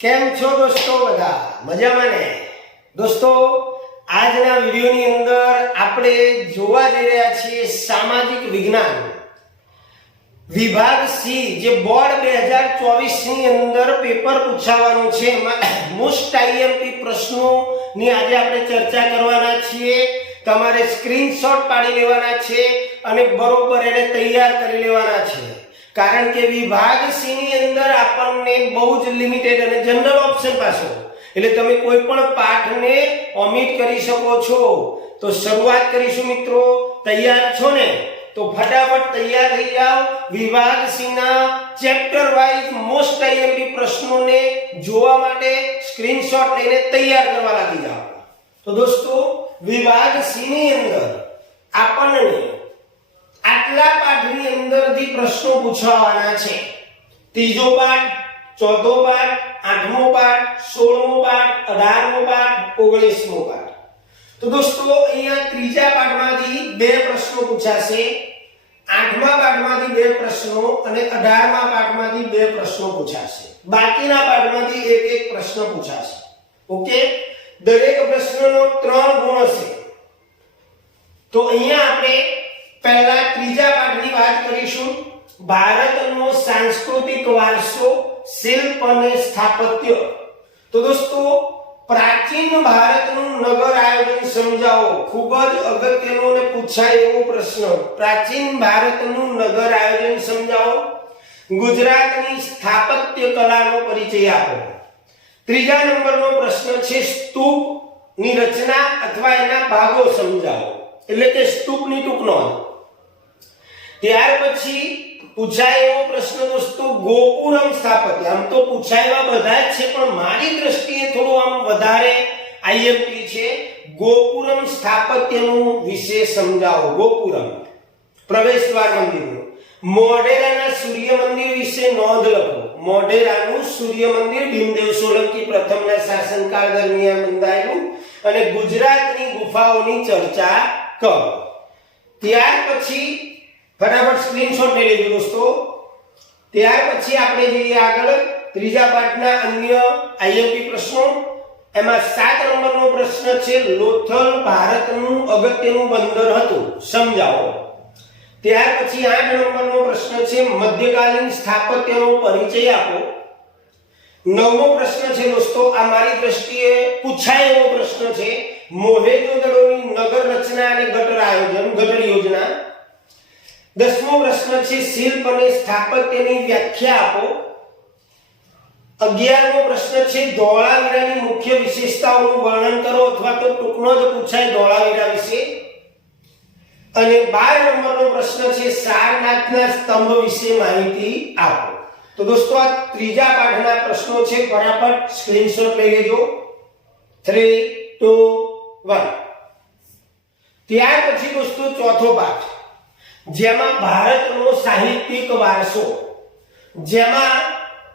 કેમ છો દોસ્તો? બધા મજામાં ને? દોસ્તો, આજના વિડિયોની અંદર આપણે જોવા જઈ રહ્યા છીએ સામાજિક વિજ્ઞાન વિભાગ સી, જે બોર્ડ 2024 ની અંદર પેપર પૂછાવાનું છે. મોસ્ટ આઈએમપી પ્રશ્નોની આજે આપણે ચર્ચા કરવાના છીએ. તમારે સ્ક્રીનશોટ પાડી લેવાના છે અને બરોબર એને તૈયાર કરી લેવાના છે, કારણ કે વિભાગ સી ની અંદર આપણને બહુ જ લિમિટેડ અને જનરલ ઓપ્શન પાછો, એટલે તમે કોઈ પણ પાઠને ઓમિટ કરી શકો છો. તો શરૂઆત કરીશું મિત્રો. તૈયાર છો ને? તો ફટાફટ તૈયાર થઈ જાઓ. વિભાગ સી ના ચેપ્ટર વાઇઝ મોસ્ટ આઈએમપી પ્રશ્નોને જોવા માટે સ્ક્રીનશોટ લઈને તૈયાર કરવા લાગી જાઓ. તો દોસ્તો, વિભાગ સી ની અંદર આપણને આટલા પાઠની અંદરથી પ્રશ્નો પૂછવાના છે. ત્રીજો પાઠ, ચોથો પાઠ, આઠમો પાઠ, 16મો પાઠ, 18મો પાઠ, 19મો પાઠ. તો દોસ્તો, અહીંયા ત્રીજા પાઠમાંથી બે પ્રશ્નો પૂછાશે, આઠમા પાઠમાંથી બે પ્રશ્નો અને 18મા પાઠમાંથી બે પ્રશ્નો પૂછાશે. બાકીના પાઠમાંથી એક એક પ્રશ્ન પૂછાશે. ઓકે? દરેક પ્રશ્નનો 3 ગુણ હશે. તો અહીંયા આપણે પહેલા ત્રીજા પાઠની વાત કરીશું. ભારતનો સાંસ્કૃતિક વારસો, શિલ્પ અને સ્થાપત્ય. તો દોસ્તો, પ્રાચીન ભારતનું નગર આયોજન સમજાવો. ખૂબ જ અગત્યનો અને પૂછાય એવો પ્રશ્ન. પ્રાચીન ભારતનું નગર આયોજન સમજાવો. ગુજરાતની સ્થાપત્ય કલાનો પરિચય આપો. ત્રીજા નંબરનો પ્રશ્ન છે સ્તૂપની રચના અથવા એના ભાગો સમજાવો, એટલે કે સ્તૂપની ટૂંક નોંધ. ત્યાર પછી પૂછાય એવો પ્રશ્ન દોસ્તો ગોપુરમ સ્થાપત્ય. આમ તો પૂછાયવા બધા જ છે, પણ મારી દ્રષ્ટિએ થોડું આમ વધારે આઈએમપી છે. ગોપુરમ સ્થાપત્યનું વિશે સમજાવો. ગોપુરમ પ્રવેશદ્વાર મંદિરનું. મોઢેરાના સૂર્ય મંદિર વિશે નોંધ લખો. મોઢેરાનું સૂર્ય મંદિર ભીમદેવ સોલંકી પ્રથમના શાસનકાળ દરમિયાન બંધાયેલું અને ગુજરાતની ગુફાઓની ચર્ચા કરો. ત્યાર પછી ફટાફટ સ્ક્રીનશોટ લઈ લેજો દોસ્તો. ત્યાર પછી આપણે જઈએ આગળ ત્રીજા પાઠના અન્ય આઈએમપી પ્રશ્નો. એમાં 7 નંબરનો પ્રશ્ન છે લોથલ ભારતનું અગત્યનું બંદર હતું, સમજાવો. ત્યાર પછી 8 નંબરનો પ્રશ્ન છે મધ્યકાલીન સ્થાપત્યનો પરિચય આપો. 9મો પ્રશ્ન છે દોસ્તો, આ મારી દ્રષ્ટિએ પૂછાય એવો પ્રશ્ન છે, મોહેંજો-દડોની નગર રચના અને ગટર આયોજન, ગટર યોજના. 10મો પ્રશ્ન છે શિલ્પ અને સ્થાપત્યની વ્યાખ્યા આપો. 11મો પ્રશ્ન છે ધોળાવીરાની મુખ્ય વિશેષતાઓનું વર્ણન કરો, અથવા તો ટૂંકનો જ પૂછાય ધોળાવીરા વિશે. અને 12 નંબરનો પ્રશ્ન છે સારનાથના સ્તંભ વિશે માહિતી આપો. તો દોસ્તો, આ ત્રીજા પાઠના પ્રશ્નો છે. ફટાફટ સ્ક્રીનશોટ લઈ લેજો. 3 2 1. ત્યાર પછી દોસ્તો ચોથો પાઠ, જેમાં ભારતનો સાહિત્યિક વારસો, જેમાં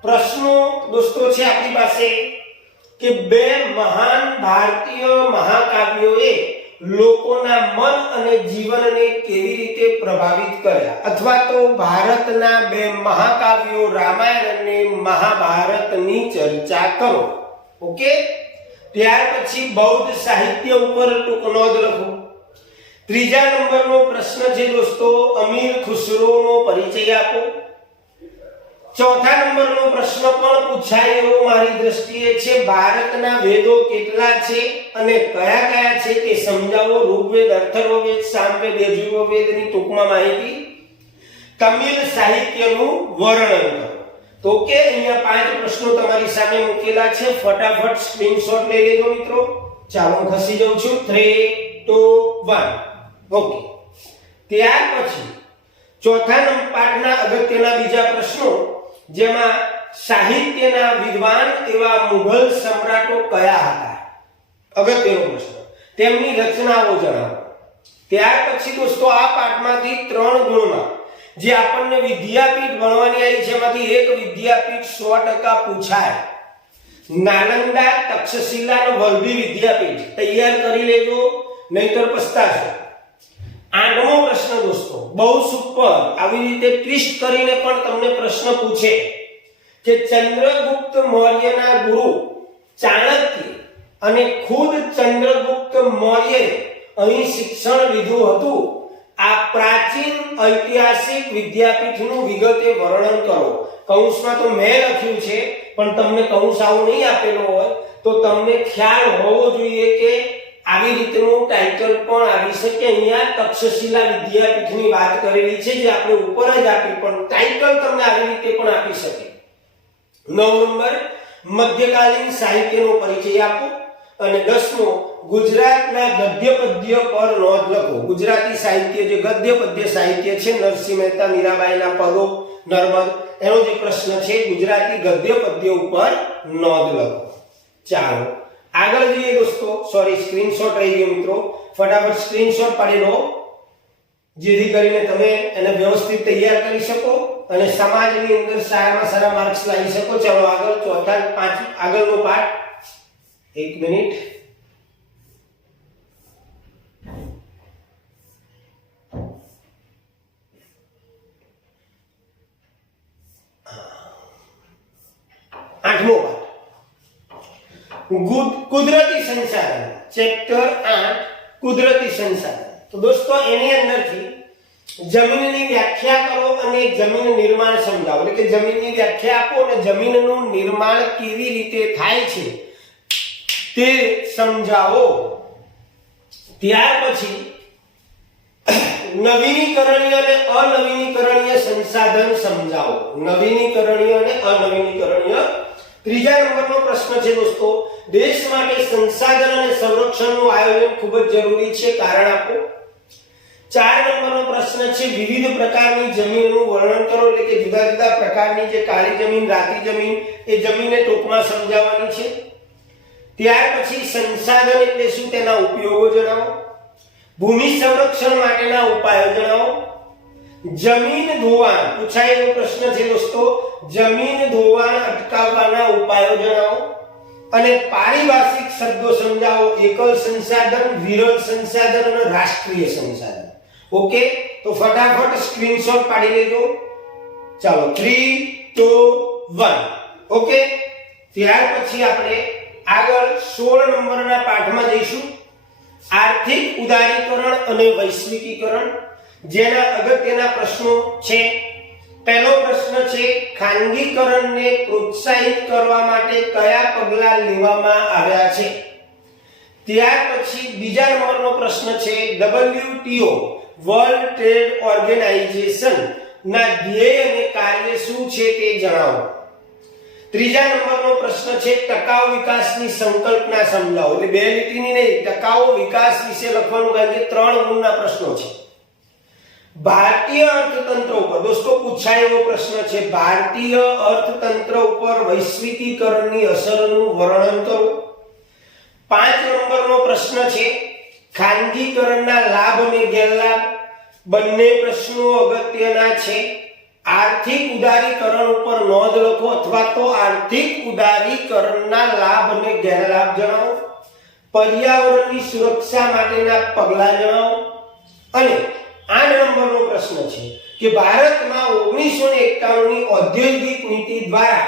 પ્રશ્નો દોસ્તો છે આપણી પાસે કે બે મહાન ભારતીય મહાકાવ્યોએ લોકોના મન અને જીવનને કેવી રીતે પ્રભાવિત કર્યા, અથવા તો ભારતના બે મહાકાવ્યો રામાયણ અને મહાભારતની ચર્ચા કરો. ઓકે? ત્યાર પછી બૌદ્ધ સાહિત્ય ઉપર ટૂંક નોંધ લખો. ત્રીજા નંબરનો પ્રશ્ન છે દોસ્તો અમીર ખુસરોનો પરિચય આપો. ચોથા નંબરનો પ્રશ્ન પણ પૂછાય એવો મારી દ્રષ્ટિએ છે, ભારતના વેદો કેટલા છે અને કયા કયા છે તે સમજાવો. ઋગ્વેદ, અથર્વવેદ, સામવેદ, યજુર્વેદની ટૂંકમાં માહિતી. તમિલ સાહિત્યનું વર્ણન કરો. તો કે અહીંયા 5 પ્રશ્નો તમારી સામે મૂકેલા છે. ફટાફટ સ્ક્રીનશોટ લઈ લેજો મિત્રો. ચાલો હું ખસી જાઉં છું. 3 2 1. ઓકે. ત્યાર પછી ચોથા પાઠના અગત્યના બીજા પ્રશ્નો, જેમાં સાહિત્યના વિદ્વાન એવા મુઘલ સમ્રાટો કયા હતા, અગત્યનો પ્રશ્ન. તેમની રચનાઓ જણાવો. ત્યાર પછી દોસ્તો આ પાઠમાંથી 3 ગુણમાં જે આપણને વિદ્યાપીઠ ભણવાની આવી છે, એમાંથી એક વિદ્યાપીઠ 100% પૂછાય. નાલંદા, તક્ષશિલા અને વલ્લભી વિદ્યાપીઠ તૈયાર કરી લેજો, નહીતર પસ્તાશો. 8મો પ્રશ્ન દોસ્તો બહુ સુપર, આવી રીતે ટ્વિસ્ટ કરીને પણ તમને પ્રશ્ન પૂછે કે ચંદ્રગુપ્ત મૌર્યના ગુરુ ચાણક્ય અને ખુદ ચંદ્રગુપ્ત મૌર્યે અહીં શિક્ષણ લીધું હતું. આ પ્રાચીન ઐતિહાસિક વિદ્યાપીઠનું વિગતે વર્ણન કરો. કૌંસમાં તો મેં લખ્યું છે, પણ તમને કૌંસ આવું નહીં આપેલો હોય તો તમને ખ્યાલ હોવો જોઈએ કે આવી રીતનું ટાઇટલ પણ આવી શકે. અહીંયા તક્ષશિલા વિદ્યાપીઠની વાત કરેલી છે, જે આપણે ઉપર જ આપી, પણ ટાઇટલ તમને આવી રીતે પણ આપી શકે. 9 નંબર, મધ્યકાલીન સાહિત્યનો પરિચય આપો. અને 10મો, ગુજરાતના ગદ્ય પદ્ય પર નોંધ લખો. ગુજરાતી સાહિત્ય જે ગદ્ય પદ્ય સાહિત્ય છે, નરસિંહ મહેતા, મીરાબાઈના પદો, નર્મદ, એનો જે પ્રશ્ન છે, ગુજરાતી ગદ્ય પદ્ય ઉપર નોંધ લખો. ચાલો આગળ જઈએ દોસ્તો. સોરી, સ્ક્રીનશોટ રહી ગયો મિત્રો, ફટાફટ સ્ક્રીનશોટ પાડી લો, જેથી કરીને તમે એને વ્યવસ્થિત તૈયાર કરી શકો અને સમાજની અંદર સારામાં સારા માર્ક્સ લાવી શકો. ચાલો આગળ આગળનો પાઠ. 1 મિનિટ. આઠમો પાઠ, કુદરતી સંસાધન, ચેપ્ટર 8 કુદરતી સંસાધન. તો દોસ્તો એની અંદરથી જમીનની વ્યાખ્યા કરો અને જમીન નિર્માણ સમજાવો. એટલે કે જમીનની વ્યાખ્યા આપો અને જમીનનું નિર્માણ કેવી રીતે થાય છે તે સમજાવો. ત્યાર પછી નવીનીકરણીય અને અનવીનીકરણીય સંસાધન સમજાવો. નવીનીકરણીય અને અનવીનીકરણીય. ત્રીજા નંબરનો પ્રશ્ન છે દોસ્તો, દેશ માટે સંસાધન અને સંરક્ષણનું આયોજન ખૂબ જ જરૂરી છે, કારણ આપો. 4 નંબરનો પ્રશ્ન છે, વિવિધ પ્રકારની જમીનનું વર્ણન કરો. એટલે કે જુદા જુદા પ્રકારની જે કાળી જમીન, રાતી જમીન, એ જમીનને ટૂંકમાં સમજાવવાની છે. ત્યાર પછી સંસાધન એટલે શું, તેના ઉપયોગો જણાવો. ભૂમિ સંરક્ષણ માટેના ઉપાયો જણાવો. જમીન ધોવાણ પૂછાયેલો પ્રશ્ન છે દોસ્તો, જમીન ધોવાણ અટકાવવાના ઉપાયો જણાવો. અને પારિભાષિક શબ્દો સમજાવો. એકલ સંસાધન, વિરલ સંસાધન અને રાષ્ટ્રીય સંસાધન. ઓકે, તો ફટાફટ સ્ક્રીનશોટ પાડી લેજો. ચાલો 3 2 1. ઓકે, ત્યાર પછી આપણે આગળ 16 નંબરના પાઠમાં જઈશું. આર્થિક ઉદારીકરણ અને વૈશ્વિકીકરણ, જેના અગત્યના પ્રશ્નો છે. પહેલો પ્રશ્ન છે, ખાનગીકરણને પ્રોત્સાહિત કરવા માટે કયા પગલાં લેવામાં આવ્યા છે. ત્યાર પછી બીજા નંબરનો પ્રશ્ન છે, WTO વર્લ્ડ ટ્રેડ ઓર્ગેનાઇઝેશન ના ધ્યેય અને કાર્ય શું છે તે જણાવો. ત્રીજા નંબરનો પ્રશ્ન છે, ટકાઉ વિકાસની સંકલ્પના સમજાવો. એટલે બે લીટીની નહીં, ટકાઉ વિકાસ વિશે લખવાનું, કારણ કે 3 ગુણના પ્રશ્નો છે. ભારતીય અર્થતંત્ર ઉપર દોસ્તો પૂછાયેલો પ્રશ્ન છે, ભારતીય અર્થતંત્ર ઉપર વૈશ્વિકીકરણની અસરનું વર્ણન કરો. 5 નંબરનો પ્રશ્ન છે, ખાનગીકરણના લાભ અને ગેરલાભ. બંને પ્રશ્નો અગત્યના છે. આર્થિક ઉદારીકરણ ઉપર નોંધ લખો અથવા તો આર્થિક ઉદારીકરણના લાભ અને ગેરલાભ જણાવો. પર્યાવરણની સુરક્ષા માટેના પગલાં જણાવો. અને 8 નંબરનો પ્રશ્ન છે કે ભારતમાં 1991 ની ઔદ્યોગિક નીતિ દ્વારા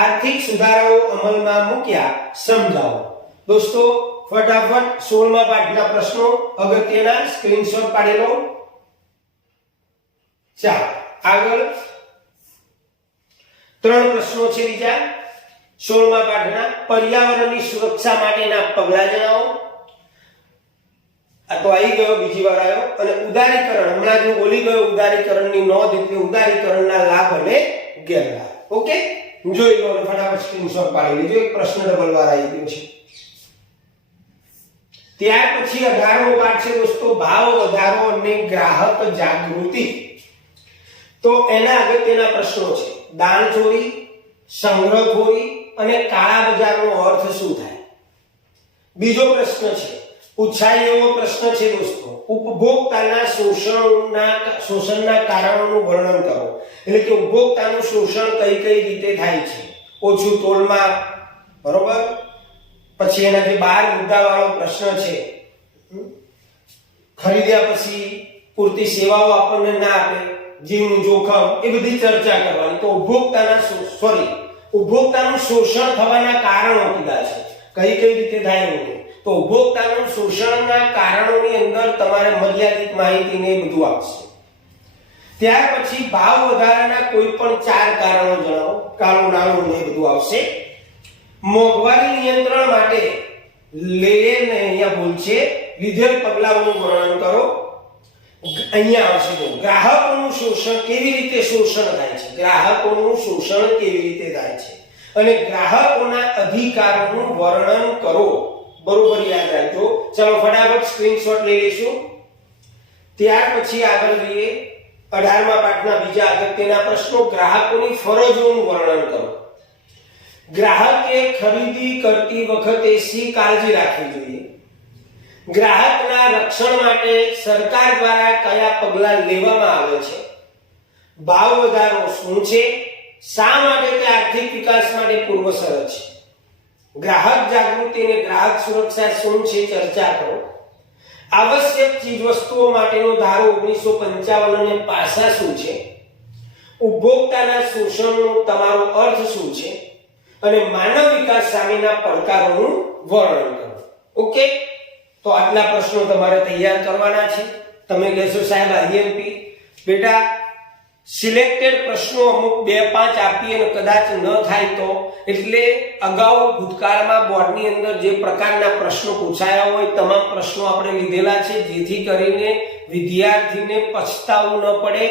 આર્થિક સુધારાઓ અમલમાં મૂક્યા, સમજાવો. દોસ્તો ફટાફટ 16મા પાઠના પ્રશ્નો અગત્યના, સ્ક્રીનશોટ પાડી લો. ચાલો આગળ 3 પ્રશ્નો છે બીજા 16મા પાઠના. પર્યાવરણની સુરક્ષા માટેના પગલાં જણાવો. આ તો આવી ગયો, બીજી વાર આવ્યો. અને ઉદારીકરણ, હમણાં જ હું બોલી ગયો, ઉદારીકરણની નોંધ એટલે ઉદારીકરણના લાભ અને ગેરલાભ. ઓકે, જોઈ લો, ફટાફટ સ્ક્રીનશોટ પાડી લેજો. એક પ્રશ્ન ડબલ વાર આવી ગયો છે. ત્યાર પછી 18મો પાઠ છે દોસ્તો, ભાવ વધારો અને ગ્રાહક જાગૃતિ. તો એના અગત્યના પ્રશ્નો છે, દાણચોરી, સંગ્રહખોરી અને કાળા બજારનો અર્થ શું થાય. બીજો પ્રશ્ન છે, પૂછાયેલો પ્રશ્ન છે દોસ્તો, ઉપભોક્તાના શોષણના કારણોનું વર્ણન કરો. એટલે કે ઉપભોક્તાનું શોષણ કઈ કઈ રીતે થાય છે. ઓછું તોલમાં, બરોબર. પછી એના જે 12 મુદ્દાવાળો પ્રશ્ન છે, ખરીદ્યા પછી પૂરતી સેવાઓ આપણને ના આપે, જીવનું જોખમ, એ બધી ચર્ચા કરવાની. તો ઉપભોક્તાના ઉપભોક્તાનું શોષણ થવાના કારણો કીધા છે, કઈ કઈ રીતે થાય એવું. તો ઉપભોક્તાનું શોષણના કારણોની અંદર તમારે મર્યાદિત માહિતી ને બધું આપશે. ત્યાર પછી ભાવ વધારાના કોઈ પણ 4 કારણો જણાવો, કાળો નાણું ને બધું આવશે. મોંઘવારી નિયંત્રણ માટે અહીંયા ભૂલ છે, લીધેલ પગલાઓનું વર્ણન કરો. અહીંયા આવશે તો ગ્રાહકોનું શોષણ કેવી રીતે શોષણ થાય છે, ગ્રાહકોનું શોષણ કેવી રીતે થાય છે અને ગ્રાહકોના અધિકારોનું વર્ણન કરો. બરોબર યાદ રાખજો. ચલો ફટાફટ સ્ક્રીનશોટ લઈ લઈશું. ત્યાર પછી આગળ જઈએ 18મા પાઠના બીજા અગત્યના પ્રશ્નો. ગ્રાહકોની ફરજોનું વર્ણન કરો. ગ્રાહકે ખરીદી કરતી વખતે શી કાળજી રાખવી જોઈએ? ગ્રાહકના રક્ષણ માટે સરકાર દ્વારા કયા પગલાં લેવામાં આવે છે? ભાવ વધારો શું છે? શા માટે તે આર્થિક વિકાસ માટે પૂર્વ શરત છે? ગ્રાહક જાગૃતિ અને ગ્રાહક સુરક્ષા શું છે? ચર્ચા કરો. આવશ્યક ચીજવસ્તુઓ માટેનો ધારો 1955 અને પાસા શું છે? ઉપભોક્તાના શોષણનો તમારો અર્થ શું છે? અને માનવ વિકાસ સામેના પડકારોનું વર્ણન કરો. ઓકે, તો આટલા પ્રશ્નો તમારે તૈયાર કરવાના છે. તમે કહેશો સાહેબ આઈએમપી બેટા સિલેક્ટેડ પ્રશ્નો અમુક 2-5 આપી અને કદાચ ન થાય તો, એટલે અગાઉ ભૂતકાળમાં બોર્ડની અંદર જે પ્રકારના પ્રશ્નો પૂછાયા હોય તમામ પ્રશ્નો આપણે લીધેલા છે, જેથી કરીને વિદ્યાર્થીને પછતાવું ન પડે.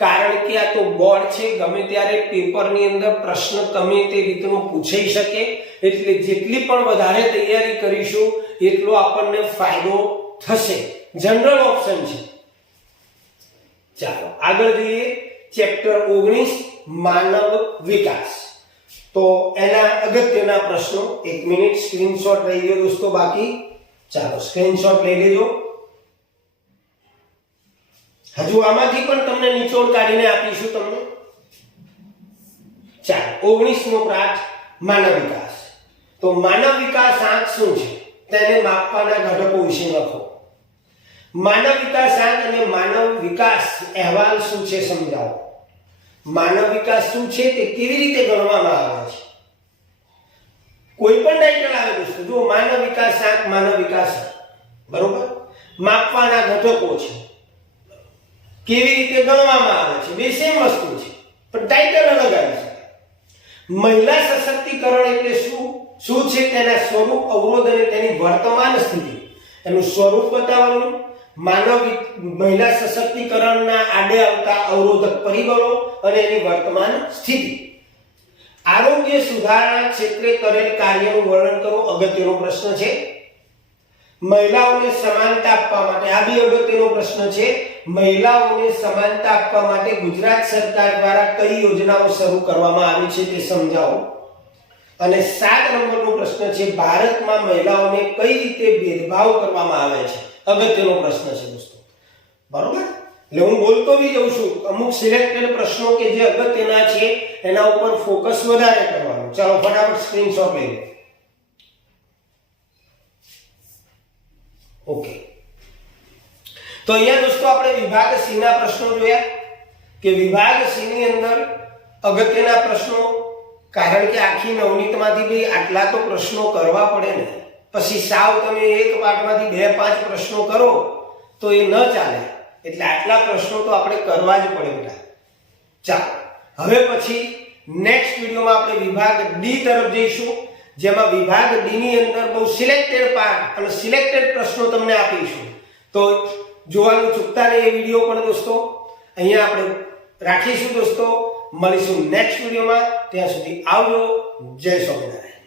કારણ કે આ તો બોર્ડ છે, ગમે ત્યારે પેપરની અંદર પ્રશ્ન ગમે તે રીતનો પૂછાઈ શકે. એટલે જેટલી પણ વધારે તૈયારી કરીશું એટલો આપણને ફાયદો થશે. જનરલ ઓપ્શન છે. ચાલો આગળ જઈએ. ચેપ્ટર 19 માનવ વિકાસ. તો એના અગત્યના પ્રશ્નો. 1 મિનિટ સ્ક્રીનશોટ લઈ લો દોસ્તો. બાકી ચાલો સ્ક્રીનશોટ લઈ લેજો. હજુ આમાંથી પણ તમને નિચોડ કાઢીને આપીશું તમને. ચાલો 19મો પાઠ માનવ વિકાસ. તો માનવ વિકાસ આંક શું છે તેને માપવાના ઘટકો વિશે લખો. માનવ વિકાસ આંક અને માનવ વિકાસ અહેવાલ શું છે સમજાવો. માનવ વિકાસ શું છે તે કેવી રીતે ગણવામાં આવે છે? કોઈ પણ ટાઇટલ આવે દોસ્તો, જો માનવ વિકાસ આંક, માનવ વિકાસ આંક, બરોબર. માપવાના ઘટકો છે, કેવી રીતે ગણવામાં આવે છે, બે સેમ વસ્તુ છે પણ ટાઇટલ અલગ આવે છે. મહિલા સશક્તિકરણ એટલે શું છે? તેના સ્વરૂપ, અવરોધ અને તેની વર્તમાન સ્થિતિ, એનું સ્વરૂપ બતાવવાનું. મહિલા સશક્તિકરણના આડે આવતા અવરોધક પરિબળો અને એની વર્તમાન સ્થિતિ. આરોગ્ય સુધારણા ક્ષેત્રે કરેલ કાર્યનું વર્ણન કરો. અગત્યનો પ્રશ્ન છે. મહિલાઓને સમાનતા આપવા માટે, આ બી અગત્યનો પ્રશ્ન છે. મહિલાઓને સમાનતા આપવા માટે ગુજરાત સરકાર દ્વારા કઈ યોજનાઓ શરૂ કરવામાં આવી છે તે સમજાવો. અને 7 નંબરનો પ્રશ્ન છે. ભારતમાં મહિલાઓને કઈ રીતે ભેદભાવ કરવામાં આવે છે? અગત્યનો પ્રશ્ન છે દોસ્તો, બરોબર. એટલે હું બોલતો બી જઉં છું. અમુક સિલેક્ટેડ પ્રશ્નો કે જે અગત્યના છે એના ઉપર ફોકસ વધારે કરવાનું. ચાલો ફટાફટ સ્ક્રીનશોટ લઈ લો. ઓકે, તો અહીંયા દોસ્તો આપણે વિભાગ સી ના પ્રશ્નો જોયા કે વિભાગ સી ની અંદર અગત્યના પ્રશ્નો, કારણ કે આખી નવનીતમાંથી બી આટલા તો પ્રશ્નો કરવા પડે ને. પછી સાવ તમે એક પાઠમાંથી 2-5 પ્રશ્નો કરો તો એ ન ચાલે. એટલે આટલા પ્રશ્નો તો આપણે કરવા જ પડે બેટા. ચાલો હવે પછી નેક્સ્ટ વિડિયોમાં આપણે વિભાગ ડી તરફ જઈશું, જેમાં વિભાગ ડી ની અંદર બહુ સિલેક્ટેડ પાર્ટ અને સિલેક્ટેડ પ્રશ્નો તમને આપીશું. તો જોવાનું ચૂકતા નહીં એ વિડિયો પણ દોસ્તો. અહીંયા આપણે રાખીશું દોસ્તો. મળીશું નેક્સ્ટ વિડિયોમાં. ત્યાં સુધી આવજો. જય સ્વામિનારાયણ.